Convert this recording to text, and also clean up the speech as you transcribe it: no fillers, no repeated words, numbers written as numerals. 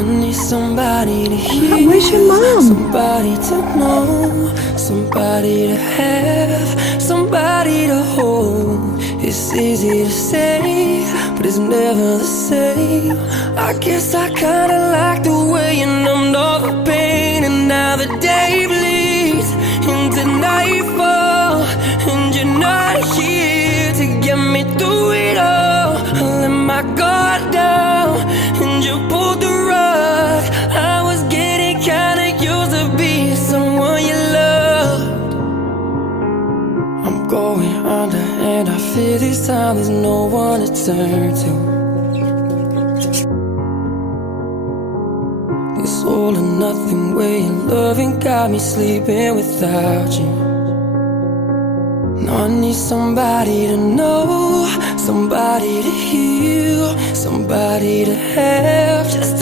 I need somebody to hear, Where's your mom? somebody to know, somebody to have, somebody to hold. It's easy to say, but it's never the same. I guess I kinda like the way you numbed all the pain, and now the day bleeds into nightfall, and you're not here to get me through it all. I let my guard down, and you pulled the rug. I was getting kinda used to being someone you loved. I'm going under, and I fear this time there's no one to turn to. This all or nothing way of loving got me sleeping without you. Now I need somebody to know, somebody to heal, somebody to have, just